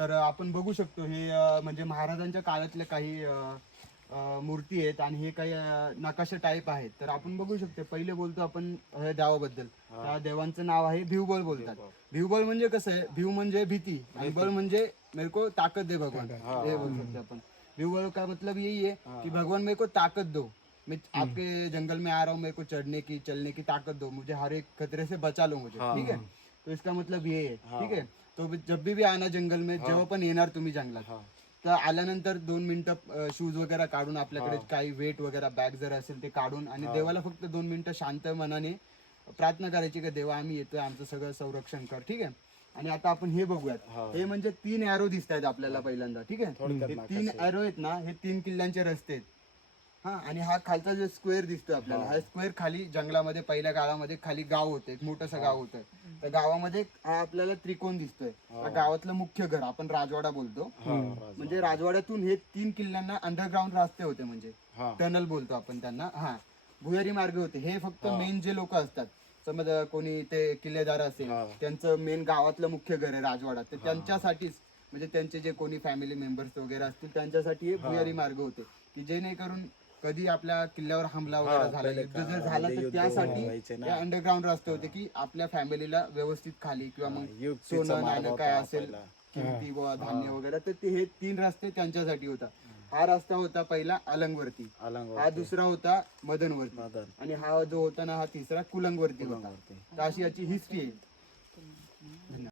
तर आपण बघू शकतो हे म्हणजे महाराजांच्या काळातल्या काही मूर्ती आहेत आणि हे काही नकाशा टाईप आहेत. तर आपण बघू शकतो, पहिले बोलतो आपण ह्या देवाबद्दल. त्या देवांचं नाव आहे भिवबळ बोलतात. भिवबळ म्हणजे कसं आहे, भिव म्हणजे भीती आणि बळ म्हणजे मेरे को ताकत दे भगवान, हे बोल सकते अपन. भिवबळ का मतलब यही है कि भगवान मेरे को ताकत दो, मैं आपके जंगल में आ रहा हूँ, मेरे को चढ़ने की चलने की ताकत दो, मुझे हर एक खतरे से बचा लो मुझे, ठीक है. तो इसका मतलब ये है, ठीक है. तो जब भी आना जंगल में, जेव्हा पण येणार तुम्ही जंगलात, तर आल्यानंतर 2 मिनिटं शूज वगैरे काढून, आपल्याकडे काही वेट वगैरे बॅग जर असेल ते काढून, आणि देवाला फक्त 2 मिनिटं शांत मनाने प्रार्थना करायची की देवा आम्ही येतोय, आमचं सगळं संरक्षण कर, ठीक आहे. आणि आता आपण हे बघूयात, हे म्हणजे 3 एरो दिसत आहेत आपल्याला पहिल्यांदा, ठीक आहे. हे 3 एरो आहेत ना, हे 3 किल्ल्यांचे रस्ते आहेत. हा, आणि हा खालचा जो स्क्वेअर दिसतोय आपल्याला, हा स्क्वेअर खाली जंगलामध्ये पहिल्या काळामध्ये खाली गाव होतं, एक मोठंसं गाव होतं. त्या गावामध्ये हा आपल्याला त्रिकोण दिसतोय. त्या गावातलं मुख्य घर आपण राजवाडा बोलतो. म्हणजे राजवाड्यातून हे 3 किल्ल्यांना अंडरग्राऊंड रस्ते होते, म्हणजे टनल बोलतो आपण त्यांना. हा, भुयारी मार्ग होते. हे फक्त मेन जे लोक असतात, समज कोणी ते किल्लेदार असेल, त्यांचं मेन गावातलं मुख्य घर आहे राजवाडा, तर त्यांच्यासाठीच, म्हणजे त्यांचे जे कोणी फॅमिली मेंबर्स वगैरे असतील त्यांच्यासाठी हे भुयारी मार्ग होते, की जेणेकरून कधी आपल्या किल्ल्यावर हमला वगैरे झाला, युद्ध जर झालं, तर त्यासाठी ते अंडरग्राऊंड रस्ते होते, की आपल्या फॅमिलीला व्यवस्थित खाली किंवा मग सोनं नाणं काय असेल, किमती व धान्य वगैरे, तर ते हे 3 रस्ते त्यांच्यासाठी होता. हा रस्ता होता पहिला अलंगवरती, हा दुसरा होता मदनवरती, आणि हा जो होता ना, हा तिसरा कुलंगवरती होता. तर अशी याची हिस्ट्री आहे. धन्यवाद.